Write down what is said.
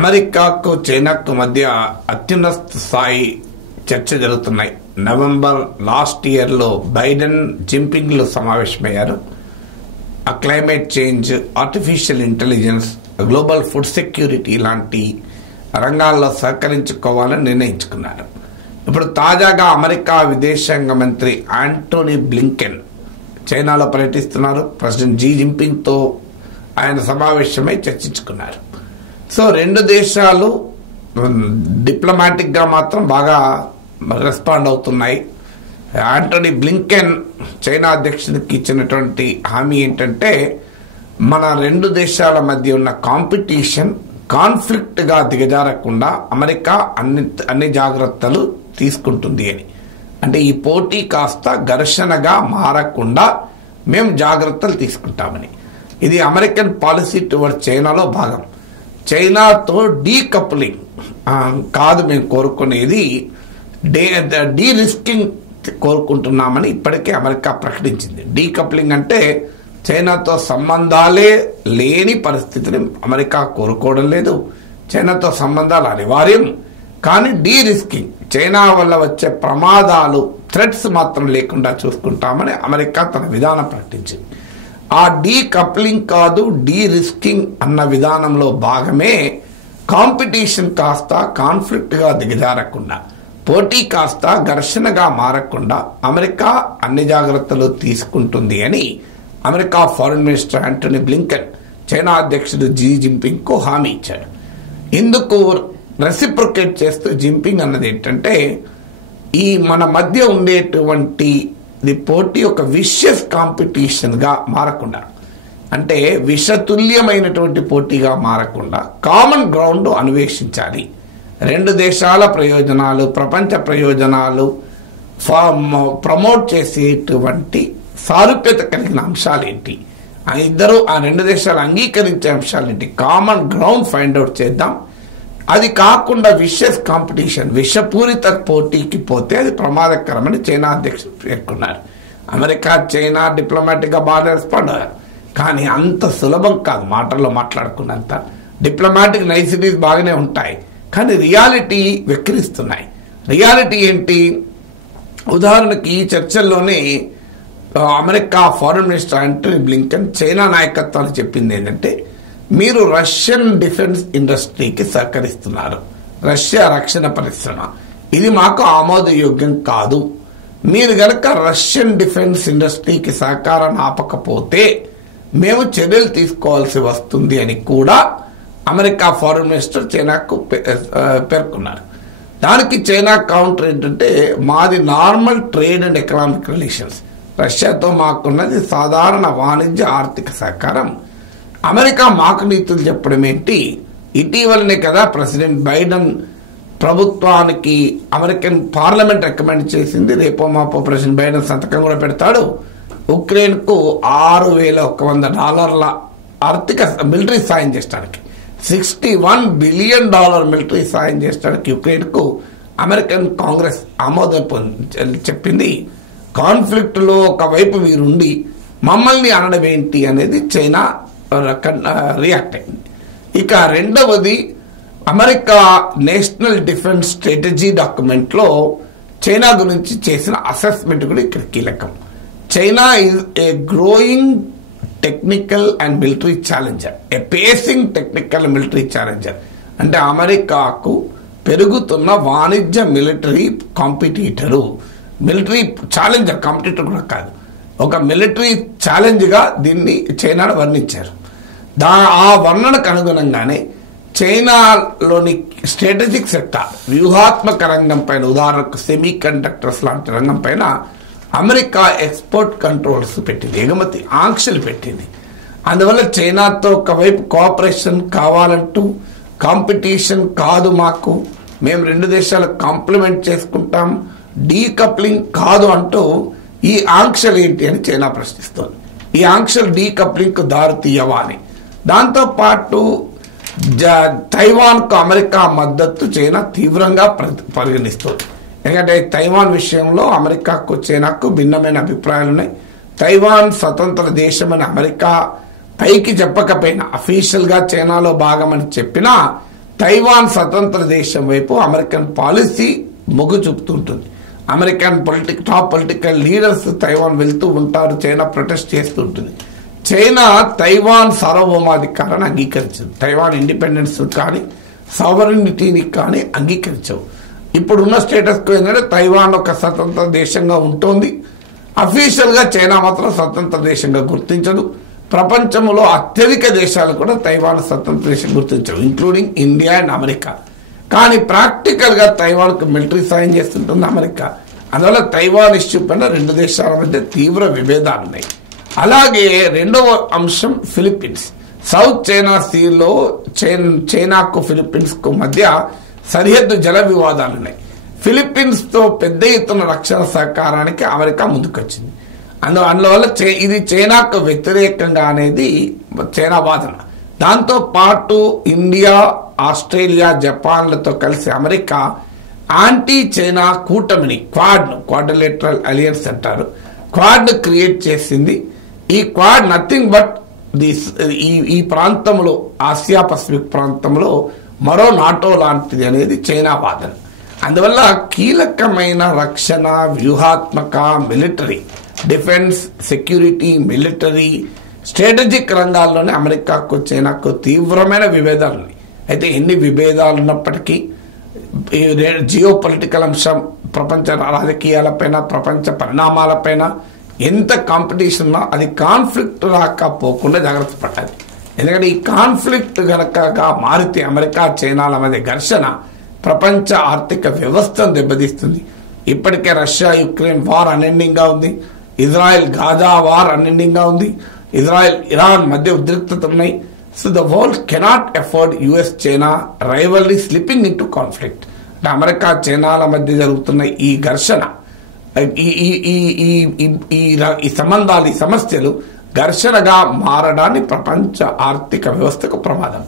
అమెరికాకు చైనాకు మధ్య అత్యున్నత స్థాయి చర్చ జరుగుతున్నాయి. నవంబర్ లాస్ట్ ఇయర్ లో బైడెన్ జిన్పింగ్లు సమావేశమయ్యారు. ఆ climate change, artificial intelligence, global food security లాంటి రంగాల్లో సహకరించుకోవాలని నిర్ణయించుకున్నారు. ఇప్పుడు తాజాగా అమెరికా విదేశాంగ మంత్రి యాంటోనీ బ్లింకెన్ చైనాలో పర్యటిస్తున్నారు. ప్రెసిడెంట్ జీ జిన్పింగ్ తో ఆయన సమావేశమై చర్చించుకున్నారు. సో రెండు దేశాలు డిప్లొమాటిక్ గా మాత్రం బాగా రెస్పాండ్ అవుతున్నాయి. యాంటోనీ బ్లింకెన్ చైనా అధ్యక్షుడికి ఇచ్చినటువంటి హామీ ఏంటంటే, మన రెండు దేశాల మధ్య ఉన్న కాంపిటీషన్ కాన్ఫ్లిక్ట్ గా దిగజారకుండా అమెరికా అన్ని జాగ్రత్తలు తీసుకుంటుంది అని. అంటే ఈ పోటీ కాస్త ఘర్షణగా మారకుండా మేము జాగ్రత్తలు తీసుకుంటామని. ఇది అమెరికన్ పాలసీ టువర్డ్ చైనాలో భాగం. చైనాతో డీకప్లింగ్ కాదు మేము కోరుకునేది, డీ రిస్కింగ్ కోరుకుంటున్నామని ఇప్పటికే అమెరికా ప్రకటించింది. డీకప్లింగ్ అంటే చైనాతో సంబంధాలే లేని పరిస్థితిని అమెరికా కోరుకోవడం లేదు. చైనాతో సంబంధాలు అనివార్యం, కానీ డీ రిస్కింగ్, చైనా వల్ల వచ్చే ప్రమాదాలు, థ్రెట్స్ మాత్రం లేకుండా చూసుకుంటామని అమెరికా తన విధానం ప్రకటించింది. ఆ డీ కప్లింగ్ కాదు, డీ రిస్కింగ్ అన్న విధానంలో భాగమే కాంపిటీషన్ కాస్త కాన్ఫ్లిక్ట్ గా దిగజారకుండా, పోటీ కాస్త ఘర్షణగా మారకుండా అమెరికా అన్ని జాగ్రత్తలు తీసుకుంటుంది అని America foreign minister Antony Blinken China అధ్యక్షుడు జీ జిన్పింగ్ కు హామీ ఇచ్చాడు. ఇందుకు రెసిప్రొకేట్ చేస్తూ జిన్పింగ్ అన్నది ఏంటంటే, ఈ మన మధ్య ఉండేటువంటి పోటీ ఒక విషియస్ కాంపిటీషన్ గా మారకుండా, అంటే విషతుల్యమైనటువంటి పోటీగా మారకుండా కామన్ గ్రౌండ్ అన్వేషించాలి. రెండు దేశాల ప్రయోజనాలు, ప్రపంచ ప్రయోజనాలు ప్రమోట్ చేసేటువంటి సారూప్యత కలిగిన అంశాలేంటి, ఆ రెండు దేశాలు అంగీకరించే అంశాలేంటి, కామన్ గ్రౌండ్ ఫైండ్ అవుట్ చేద్దాం. అది కాకుండా విషయస్ కాంపిటీషన్, విషపూరిత పోటీకి పోతే అది ప్రమాదకరమని చైనా అధ్యక్షుడు పేర్కొన్నారు. అమెరికా చైనా డిప్లొమాటిక్ గా బాగా రెస్పాండ్ అయ్యారు, కానీ అంత సులభం కాదు. మాటల్లో మాట్లాడుకున్నంత డిప్లొమాటిక్ నైసిటీస్ బాగానే ఉంటాయి, కానీ రియాలిటీ వెక్కిరిస్తున్నాయి. రియాలిటీ ఏంటి? ఉదాహరణకి ఈ చర్చల్లోనే America foreign minister Antony Blinken China నాయకత్వాన్ని చెప్పింది ఏంటంటే, మీరు రష్యన్ డిఫెన్స్ ఇండస్ట్రీకి సహకరిస్తున్నారు, రష్యా రక్షణ పరిశ్రమ, ఇది మాకు ఆమోదయోగ్యం కాదు. మీరు గనక రష్యన్ డిఫెన్స్ ఇండస్ట్రీకి సహకారం ఆపకపోతే మేము చర్యలు తీసుకోవాల్సి వస్తుంది అని కూడా అమెరికా ఫారిన్ మినిస్టర్ చైనాకు పేర్కొన్నారు. దానికి చైనా కౌంటర్ ఏంటంటే, మాది normal trade and economic relations, రష్యాతో మాకున్నది సాధారణ వాణిజ్య ఆర్థిక సహకారం. అమెరికా మాకు నీతులు చెప్పడం ఏంటి? ఇటీవలనే కదా ప్రెసిడెంట్ బైడెన్ ప్రభుత్వానికి అమెరికన్ పార్లమెంట్ రికమెండ్ చేసింది, రేపో మాపో ప్రెసిడెంట్ బైడెన్ సంతకం కూడా పెడతాడు, ఉక్రెయిన్ కు $6,100 ఆర్థిక మిలిటరీ సాయం చేయడానికి, $61 బిలియన్ మిలిటరీ సాయం చేయడానికి ఉక్రెయిన్ కు అమెరికన్ కాంగ్రెస్ ఆమోదం చెప్పింది. కాన్ఫ్లిక్ట్ లో ఒకవైపు మీరుండి మమ్మల్ని అనడం ఏంటి అనేది చైనా రియాక్ట్ అయింది. ఇక రెండవది, America national defence strategy document లో చైనా గురించి చేసిన అసెస్మెంట్ కూడా ఇక్కడ కీలకం. China is a growing technical and military challenger, A facing technical military challenger. అంటే అమెరికాకు పెరుగుతున్న వాణిజ్య మిలిటరీ కాంపిటీటరు, మిలిటరీ ఛాలెంజర్, కాంపిటీటర్ కూడా కాదు, ఒక మిలిటరీ ఛాలెంజ్ గా దీన్ని చైనాను వర్ణించారు. ఆ వర్ణనకు అనుగుణంగానే చైనాలోని స్ట్రాటజిక్ సెక్టార్, వ్యూహాత్మక రంగం పైన, ఉదాహరణకు సెమీ కండక్టర్స్ లాంటి రంగం పైన అమెరికా ఎక్స్పోర్ట్ కంట్రోల్స్ పెట్టింది, ఎగుమతి ఆంక్షలు పెట్టింది. అందువల్ల చైనాతో ఒకవైపు కోఆపరేషన్ కావాలంటూ, కాంపిటీషన్ కాదు మాకు, మేము రెండు దేశాలకు కాంప్లిమెంట్ చేసుకుంటాం, డీకప్లింగ్ కాదు అంటూ ఈ ఆంక్షలు ఏంటి అని చైనా ప్రశ్నిస్తోంది. ఈ ఆంక్షలు డీకప్లింగ్ కు దారి తీయవా అని. దాంతో పాటు తైవాన్ కు అమెరికా మద్దతు చైనా తీవ్రంగా పరిగణిస్తోంది. ఎందుకంటే తైవాన్ విషయంలో అమెరికాకు చైనాకు భిన్నమైన అభిప్రాయాలు ఉన్నాయి. తైవాన్ స్వతంత్ర దేశం అని అమెరికా పైకి చెప్పకపోయినా, అఫీషియల్ గా చైనాలో భాగమని చెప్పినా తైవాన్ స్వతంత్ర దేశం వైపు అమెరికన్ పాలసీ మొగ్గు చూపుతుంటుంది. American top political leaders Taiwan వెళ్తూ ఉంటారు, చైనా ప్రొటెస్ట్ చేస్తూ ఉంటుంది. చైనా తైవాన్ సార్వభౌమాధికారాన్ని అంగీకరించదు, తైవాన్ ఇండిపెండెన్స్ కానీ సావరెనిటీని కానీ అంగీకరించవు. ఇప్పుడున్న స్టేటస్ ఏంటంటే తైవాన్ ఒక స్వతంత్ర దేశంగా ఉంటుంది. అఫీషియల్ గా చైనా మాత్రం స్వతంత్ర దేశంగా గుర్తించదు. ప్రపంచంలో అత్యధిక దేశాలు కూడా తైవాన్ స్వతంత్ర దేశం గుర్తించవు, ఇంక్లూడింగ్ ఇండియా అండ్ అమెరికా. కానీ ప్రాక్టికల్ గా తైవాన్ కు మిలిటరీ సాయం చేస్తుంటుంది అమెరికా. అందువల్ల తైవాన్ ఇష్యూ పైన రెండు దేశాల మధ్య తీవ్ర విభేదాలు ఉన్నాయి. అలాగే రెండవ అంశం ఫిలిప్పీన్స్. సౌత్ చైనా సీలో చైనాకు ఫిలిప్పీన్స్ కు మధ్య సరిహద్దు జల వివాదాలు ఉన్నాయి. ఫిలిప్పీన్స్ తో పెద్ద ఎత్తున రక్షణ సహకారానికి అమెరికా ముందుకొచ్చింది. అందువల్ల ఇది చైనాకు వ్యతిరేకంగా అనేది చైనా వాదన. దాంతో పాటు ఇండియా, ఆస్ట్రేలియా, జపాన్లతో కలిసి అమెరికా యాంటీ చైనా కూటమిని క్వాడ్రిలేటరల్ అలియన్స్ అంటారు, క్వాడ్ క్రియేట్ చేసింది. ఈ క్వాడ్ నథింగ్ బట్ ఈ ప్రాంతంలో, ఆసియా పసిఫిక్ ప్రాంతంలో మరో నాటో లాంటిది అనేది చైనా వాదన. అందువల్ల కీలకమైన రక్షణ, వ్యూహాత్మక, military, defence, security, military, strategic రంగాల్లోనే అమెరికాకు చైనాకు తీవ్రమైన విభేదాలు ఉన్నాయి. అయితే ఎన్ని విభేదాలు ఉన్నప్పటికీ జియో పొలిటికల్ అంశం, ప్రపంచ రాజకీయాలపైన, ప్రపంచ పరిణామాలపైన ఎంత కాంపిటీషన్ ఉన్నా అది కాన్ఫ్లిక్ట్ రాకపోకుండా జాగ్రత్త పడాలి. ఎందుకంటే ఈ కాన్ఫ్లిక్ట్ గనకగా మారితే అమెరికా చైనాల మధ్య ఘర్షణ ప్రపంచ ఆర్థిక వ్యవస్థను దెబ్బతీస్తుంది. ఇప్పటికే రష్యా యుక్రెయిన్ వార్ అన్ఎండింగ్ గా ఉంది, ఇజ్రాయెల్ గాజా వార్ అన్ఎండింగ్ గా ఉంది, ఇజ్రాయెల్ ఇరాన్ మధ్య ఉద్రిక్తత ఉన్నాయి. So the world cannot afford US China rivalry slipping into conflict. అంటే అమెరికా చైనాల మధ్య జరుగుతున్న ఈ ఘర్షణ, ఈ సంబంధాలు, ఈ సమస్యలు ఘర్షణగా మారడాన్ని ప్రపంచ ఆర్థిక వ్యవస్థకు ప్రమాదం.